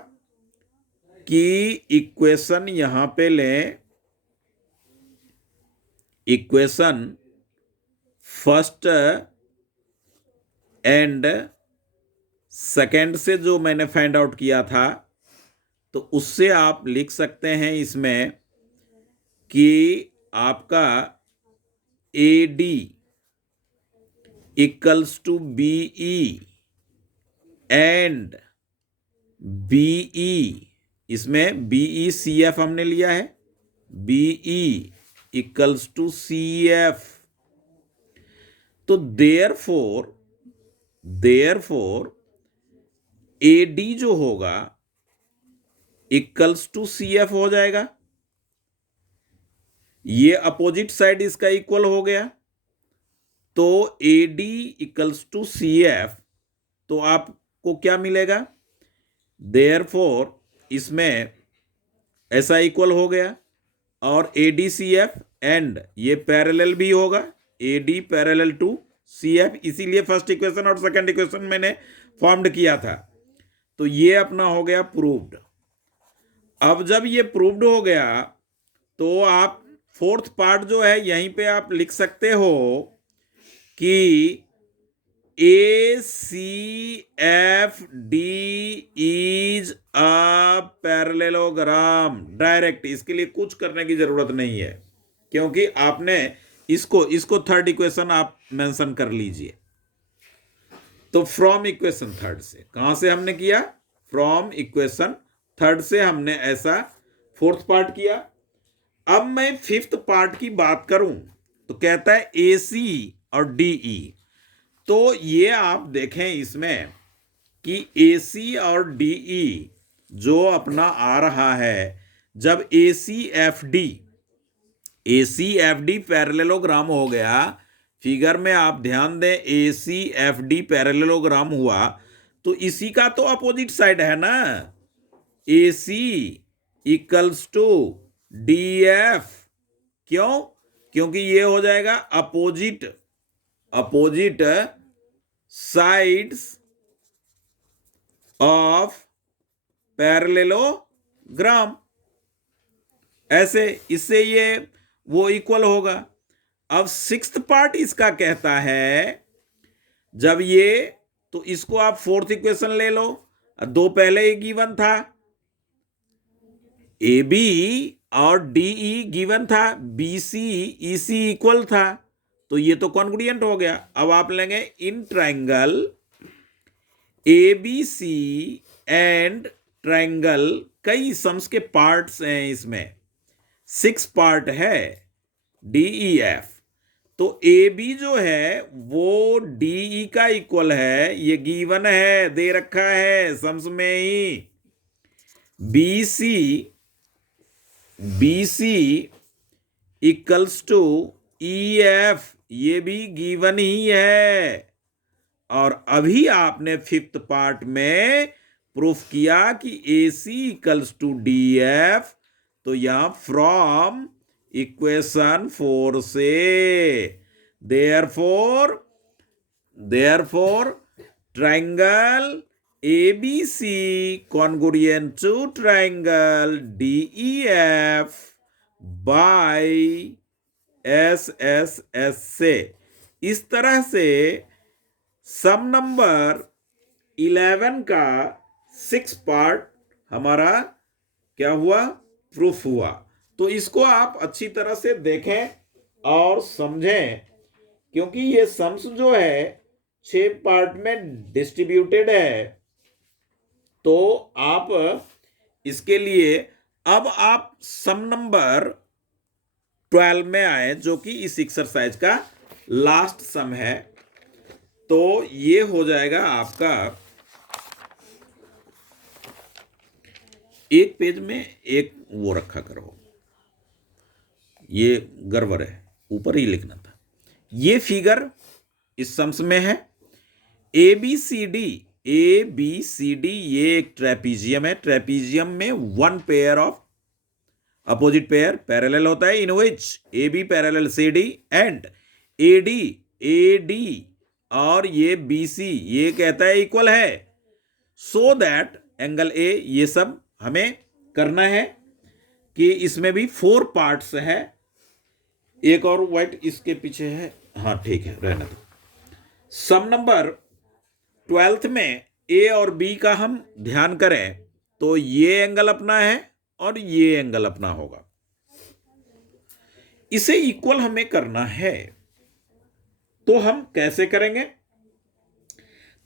कि इक्वेशन यहां पे लें, इक्वेशन फर्स्ट एंड सेकेंड से जो मैंने फाइंड आउट किया था, तो उससे आप लिख सकते हैं इसमें कि आपका A D equals to BE and BE, इसमें बीई सी एफ हमने लिया है, BE equals to C F. तो देयरफॉर ए डी जो होगा इक्वल्स टू सी एफ हो जाएगा। ये अपोजिट साइड इसका इक्वल हो गया, तो A D equals to C F, तो आपको क्या मिलेगा, देयरफॉर इसमें ऐसा इक्वल हो गया, और A D C F and ये पैरेलल भी होगा, A D parallel to C F, इसीलिए फर्स्ट इक्वेशन और सेकंड इक्वेशन मैंने फॉर्म्ड किया था। तो ये अपना हो गया प्रूव्ड। अब जब ये प्रूव्ड हो गया, तो आप फोर्थ पार्ट जो है यहीं पे आप लिख सकते हो कि A C F D is a parallelogram. Direct, इसके लिए कुछ करने की जरूरत नहीं है, क्योंकि आपने इसको थर्ड इक्वेशन आप मेंशन कर लीजिए। तो फ्रॉम इक्वेशन थर्ड से, कहां से हमने किया, फ्रॉम इक्वेशन थर्ड से हमने ऐसा फोर्थ पार्ट किया। अब मैं फिफ्थ पार्ट की बात करूं, तो कहता है ए सी और डीई। तो ये आप देखें इसमें कि ए सी और डीई जो अपना आ रहा है, जब ए सी एफ डी पैरेललोग्राम हो गया, फिगर में आप ध्यान दें, ए सी एफ डी पैरेललोग्राम हुआ, तो इसी का तो अपोजिट साइड है ना, ए C equals to D F. क्यों? क्योंकि ये हो जाएगा अपोजिट साइड्स ऑफ पैरेललोग्राम, ऐसे, इससे ये वो इक्वल होगा। अब सिक्स्थ पार्ट इसका कहता है, जब ये, तो इसको आप फोर्थ इक्वेशन ले लो, दो पहले ही गिवन था, ए बी और डीई गिवन था, बी सी ई सी इक्वल था, तो ये तो कॉन्ग्रुएंट हो गया। अब आप लेंगे in triangle A B C and triangle, कई सम्स के पार्ट्स हैं इसमें, 6 पार्ट है डीई एफ। तो ए बी जो है वो डीई का इक्वल है, ये गिवन है, दे रखा है सम्स में ही। B C equals to E F, ये भी गिवन ही है। और अभी आपने फिफ्थ पार्ट में प्रूफ किया कि A C equals to D F, तो यहां फ्रॉम इक्वेशन 4 से, therefore triangle ABC congruent to triangle DEF by SSS से, इस तरह से सम नंबर 11 का 6 पार्ट हमारा क्या हुआ, प्रूफ हुआ। तो इसको आप अच्छी तरह से देखें और समझें, क्योंकि ये सम्स जो है 6 पार्ट में डिस्ट्रीब्यूटेड है। तो आप इसके लिए, अब आप सम नंबर 12 में आए, जो कि इस एक्सरसाइज का लास्ट सम है। तो ये हो जाएगा आपका, एक पेज में एक वो रखा करो, ये गड़बड़ है, ऊपर ही लिखना था। ये फिगर इस सम्स में है, ABCD A B C D ये एक ट्रेपीजियम है। ट्रेपीजियम में one pair of opposite pair parallel होता है, in which A B parallel C D and A D और ये बी सी ये कहता है इक्वल है, सो दैट एंगल ए, ये सब हमें करना है कि इसमें भी 4 पार्ट्स है। एक और व्हाइट इसके पीछे है, हाँ ठीक है रहने दो। सम नंबर 12th में ए और बी का हम ध्यान करें तो ये एंगल अपना है और ये एंगल अपना होगा। इसे इक्वल हमें करना है, तो हम कैसे करेंगे?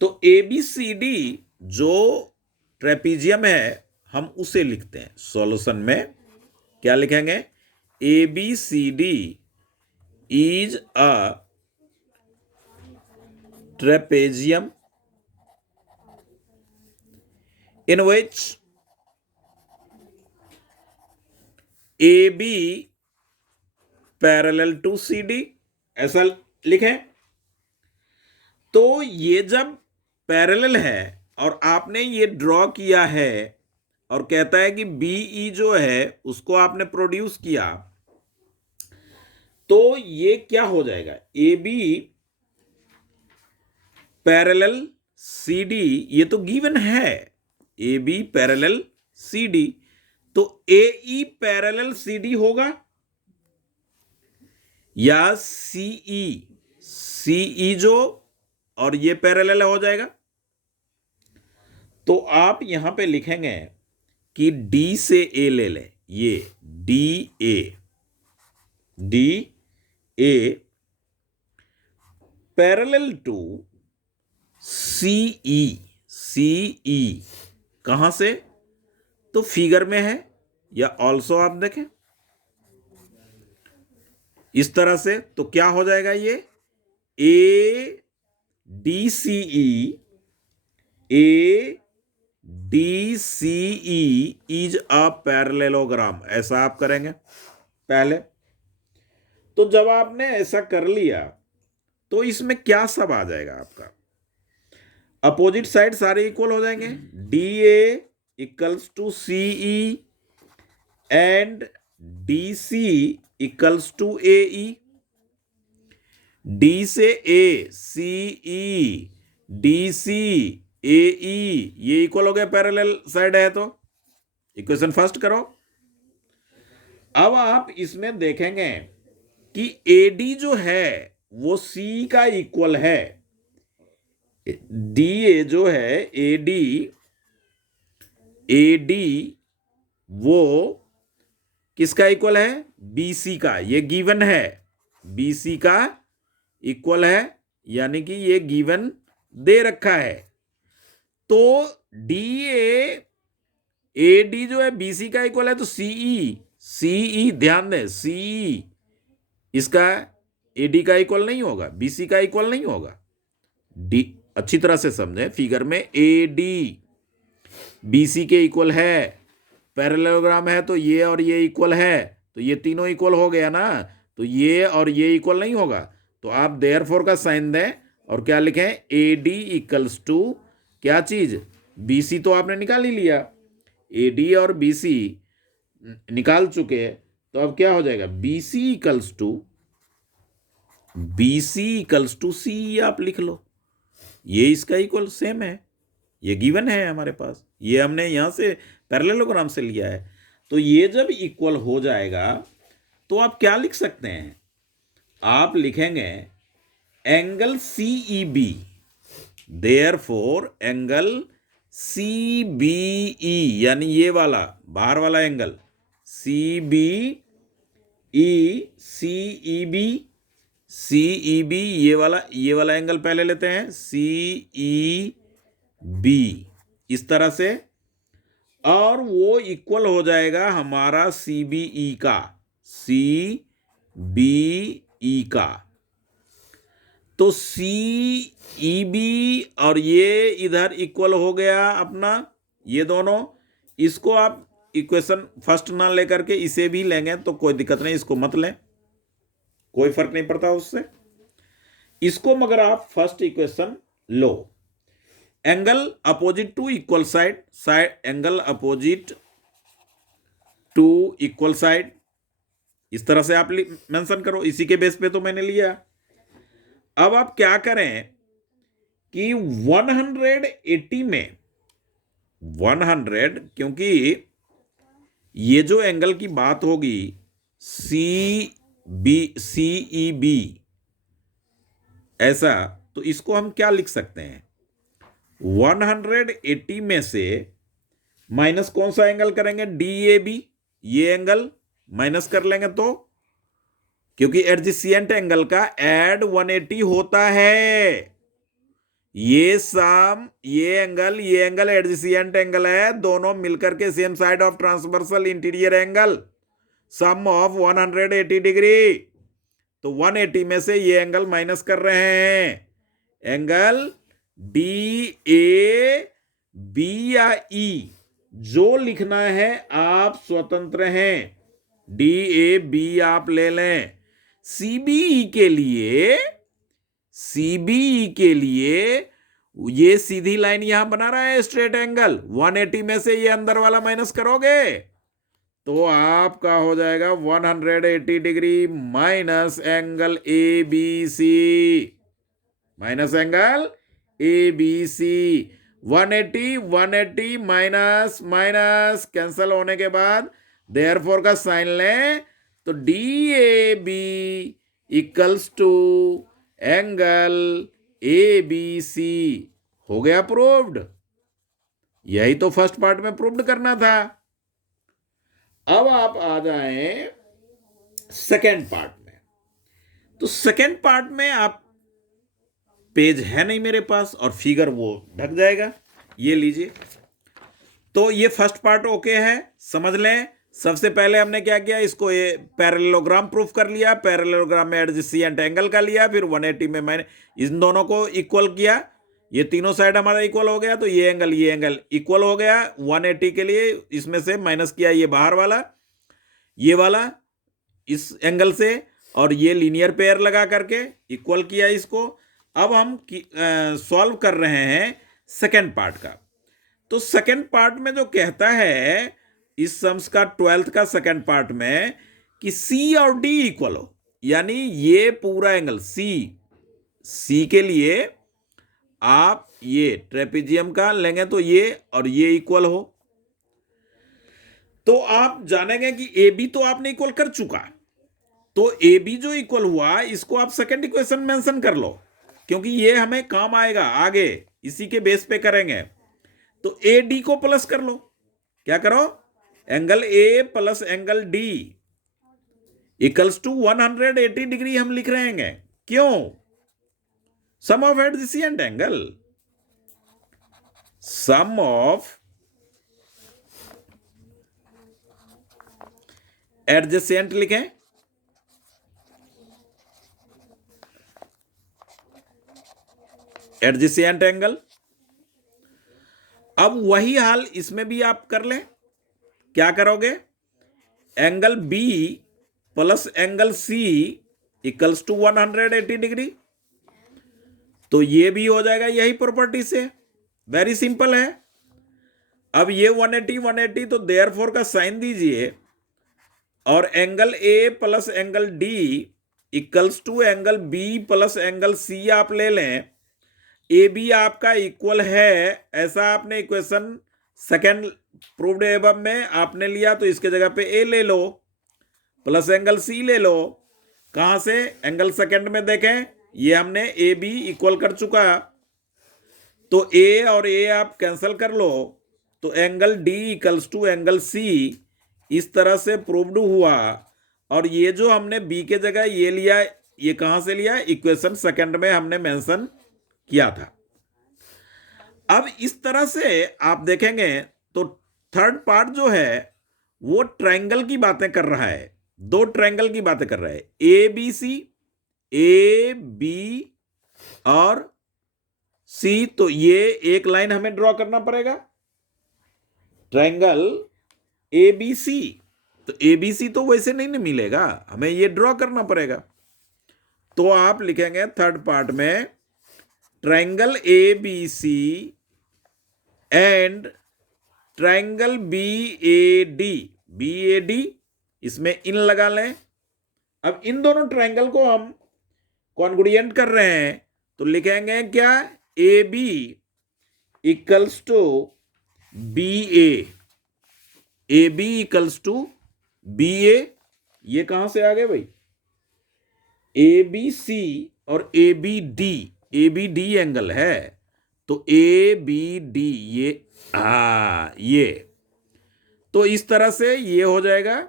तो ए बी सी डी जो ट्रेपीजियम है हम उसे लिखते हैं। सॉल्यूशन में क्या लिखेंगे? A B C D is a trapezium in which AB parallel to CD, ऐसा लिखें। तो ये जब पैरेलल है और आपने ये ड्रॉ किया है और कहता है कि BE जो है उसको आपने प्रोड्यूस किया, तो ये क्या हो जाएगा? AB पैरेलल CD, ये तो गिवन है A B parallel C D, तो A E parallel C D होगा या सीई जो और ये पैरेलल हो जाएगा। तो आप यहां पे लिखेंगे कि डी से ए ले लें, ये D A parallel to CE कहां से? तो फिगर में है या ऑल्सो आप देखें इस तरह से, तो क्या हो जाएगा? ये A D C E is a parallelogram, ऐसा आप करेंगे पहले। तो जब आपने ऐसा कर लिया तो इसमें क्या सब आ जाएगा आपका? अपोजिट साइड सारे इक्वल हो जाएंगे। D A equals to C E and D C equals to A E. D से A, C E, D C, ए ई, ये इक्वल हो गया, पैरेलल साइड है तो इक्वेशन फर्स्ट करो। अब आप इसमें देखेंगे कि ए डी जो है वो सी का इक्वल है। डी ए जो है ए डी वो किसका इक्वल है? बी सी का। ये गिवन है, बी सी का इक्वल है, यानी कि ये गिवन दे रखा है। तो डी ए डी जो है बी सी का इक्वल है, तो सीई ध्यान दें, सीई इसका ए डी का इक्वल नहीं होगा, बी सी का इक्वल नहीं होगा। डी अच्छी तरह से समझें, फिगर में ए डी बी सी के इक्वल है, पैरेललोग्राम है तो ये और ये इक्वल है, तो ये तीनों इक्वल हो गया ना, तो ये और ये इक्वल नहीं होगा। तो आप देयरफॉर का साइन दें और क्या लिखें? ए डी इक्वल्स टू क्या चीज? बी सी तो आपने निकाल ही लिया, ए डी और बी सी निकाल चुके, तो अब क्या हो जाएगा? बी सी इक्वल्स टू सी आप लिख लो, ये इसका इक्वल सेम है, ये गिवन है हमारे पास, ये हमने यहां से पैरेललोग्राम से लिया है। तो ये जब इक्वल हो जाएगा तो आप क्या लिख सकते हैं? आप लिखेंगे angle CE B, therefore angle CBE, यानी ये वाला बाहर वाला एंगल सीबीई, सीईबी ये वाला एंगल पहले लेते हैं, सीईबी इस तरह से, और वो इक्वल हो जाएगा हमारा सीबीई का। तो सीईबी और ये इधर इक्वल हो गया अपना, ये दोनों। इसको आप इक्वेशन फर्स्ट ना लेकर के इसे भी लेंगे तो कोई दिक्कत नहीं, इसको मत लें, कोई फर्क नहीं पड़ता उससे। इसको मगर आप फर्स्ट इक्वेशन लो, angle opposite to equal side, angle opposite to equal side, इस तरह से आप मेंशन करो। इसी के बेस पे तो मैंने लिया। अब आप क्या करें कि 180 में 100, क्योंकि ये जो एंगल की बात होगी CEB ऐसा, तो इसको हम क्या लिख सकते हैं, 180 में से माइनस कौन सा एंगल करेंगे, DAB, ये एंगल माइनस कर लेंगे, तो क्योंकि एडजेसेंट एंगल का एड 180 होता है। ये एंगल एडजेसेंट एंगल है, दोनों मिलकर के same side of transversal interior angle, sum of 180 degree. तो 180 में से ये एंगल माइनस कर रहे हैं, एंगल DAB या E, जो लिखना है आप स्वतंत्र हैं, DAB आप ले लें। CBE के लिए ये सीधी लाइन यहां बना रहा है स्ट्रेट एंगल, 180 में से ये अंदर वाला माइनस करोगे तो आपका हो जाएगा 180 degree minus angle ABC, minus angle ABC। 180 minus minus cancel होने के बाद देयरफॉर का साइन लें, तो DAB equals to angle ABC हो गया प्रूव्ड। यही तो फर्स्ट पार्ट में प्रूव्ड करना था। अब आप आ जाएं सेकेंड पार्ट में। तो सेकेंड पार्ट में आप, पेज है नहीं मेरे पास और फिगर वो ढक जाएगा, ये लीजिए। तो ये फर्स्ट पार्ट ओके है, समझ लें। सबसे पहले हमने क्या किया, इसको ये पैरेललोग्राम प्रूफ कर लिया, पैरेललोग्राम में एडजेसेंट एंगल का लिया, फिर 180 में मैंने इन दोनों को इक्वल किया, ये तीनों साइड हमारा इक्वल हो गया, तो ये एंगल इक्वल हो गया 180 के लिए, इसमें से माइनस किया ये बाहर वाला, ये वाला इस एंगल से, और ये लीनियर पेयर लगा करके इक्वल किया इसको। अब हम सॉल्व कर रहे हैं सेकेंड पार्ट का। तो सेकेंड पार्ट में जो कहता है इस सम्स का 12th का सेकेंड पार्ट में कि C और D इक्वल हो, यानी ये पूरा एंगल C के लिए आप ये ट्रेपेजियम का लेंगे तो ये और ये इक्वल हो, तो आप जानेंगे कि AB तो आपने इक्वल कर चुका, तो AB जो इक्वल हुआ इसको आप सेकेंड इक्वेशन मेंशन कर लो, क्योंकि ये हमें काम आएगा आगे, इसी के बेस पे करेंगे। तो AD को प्लस कर लो, क्या करो, angle A plus angle D equals to 180 degree हम लिख रहे हैं। क्यों, sum of adjacent angle, sum of adjacent लिखें, एडजेसेंट एंगल। अब वही हाल इसमें भी आप कर लें, क्या करोगे, angle B plus angle C equals to 180 degree, तो ये भी हो जाएगा यही प्रॉपर्टी से, वेरी सिंपल है। अब ये 180 तो देयरफॉर का साइन दीजिए, और angle A plus angle D equals to angle B plus angle C आप ले लें, AB आपका इक्वल है, ऐसा आपने इक्वेशन सेकेंड प्रूव्ड एबव में आपने लिया, तो इसके जगह पे A ले लो प्लस एंगल C ले लो। कहां से, एंगल सेकेंड में देखें, ये हमने AB इक्वल कर चुका, तो A और A आप कैंसिल कर लो, तो angle D equals to angle C इस तरह से प्रूव्ड हुआ। और ये जो हमने B के जगह ये लिया, ये कहां से लिया, इक्वेशन सेकेंड में हमने मेंशन किया था। अब इस तरह से आप देखेंगे तो थर्ड पार्ट जो है वो ट्रायंगल की बातें कर रहा है, दो ट्रायंगल की बातें कर रहा है, ABC, AB और C। तो ये एक लाइन हमें ड्रॉ करना पड़ेगा, ट्रायंगल ABC। तो ABC तो वैसे नहीं मिलेगा, हमें ये ड्रॉ करना पड़ेगा। तो आप लिखेंगे थर्ड पार्ट में triangle ABC and triangle BAD इसमें इन लगा लें। अब इन दोनों ट्राइंगल को हम कॉन्ग्रुएंट कर रहे हैं तो लिखेंगे क्या, AB equals to BA, AB equals to BA। ये कहां से आ गए भाई, ABC और ABD एंगल है तो ABD ये तो इस तरह से ये हो जाएगा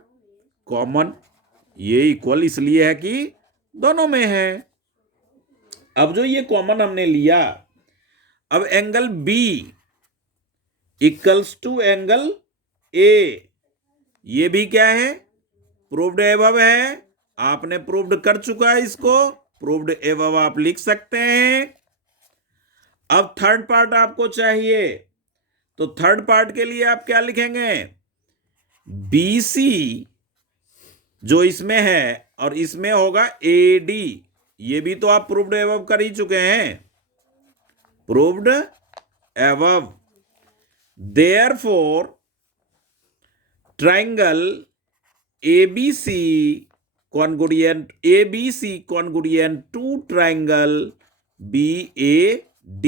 कॉमन, ये इक्वल इसलिए है कि दोनों में है। अब जो ये कॉमन हमने लिया, अब angle B equals to angle A, ये भी क्या है, प्रूव्ड एबव है, आपने प्रूव्ड कर चुका है इसको, प्रूव्ड एबव आप लिख सकते हैं। अब थर्ड पार्ट आपको चाहिए तो थर्ड पार्ट के लिए आप क्या लिखेंगे, BC जो इसमें है और इसमें होगा AD, ये भी तो आप प्रूव्ड एबव कर ही चुके हैं, proved above. Therefore triangle ABC congruent to triangle BAD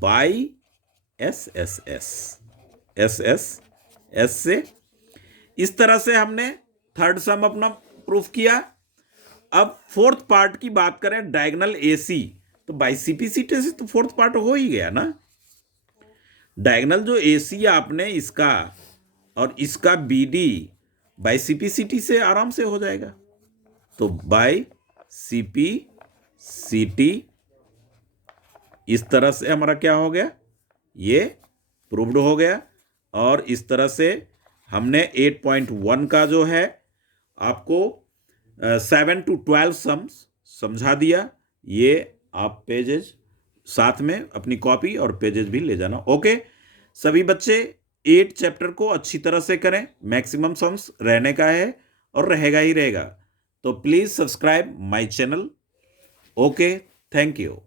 by SSS से। इस तरह से हमने थर्ड सम अपना प्रूफ किया। अब फोर्थ पार्ट की बात करें, डायगोनल AC, तो बाई CPCT से तो फोर्थ पार्ट हो ही गया ना। डायगोनल जो AC आपने इसका और इसका BD बाई CPCT से आराम से हो जाएगा, तो बाई CPCT इस तरह से हमारा क्या हो गया, ये प्रूव्ड हो गया। और इस तरह से हमने 8.1 का जो है आपको 7 to 12 सम्स समझा दिया। ये आप पेजेज साथ में अपनी कॉपी और पेजेज भी ले जाना। ओके, सभी बच्चे 8 चैप्टर को अच्छी तरह से करें, मैक्सिमम सम्स रहने का है और रहेगा ही रहेगा। तो please subscribe my channel. Okay, thank you.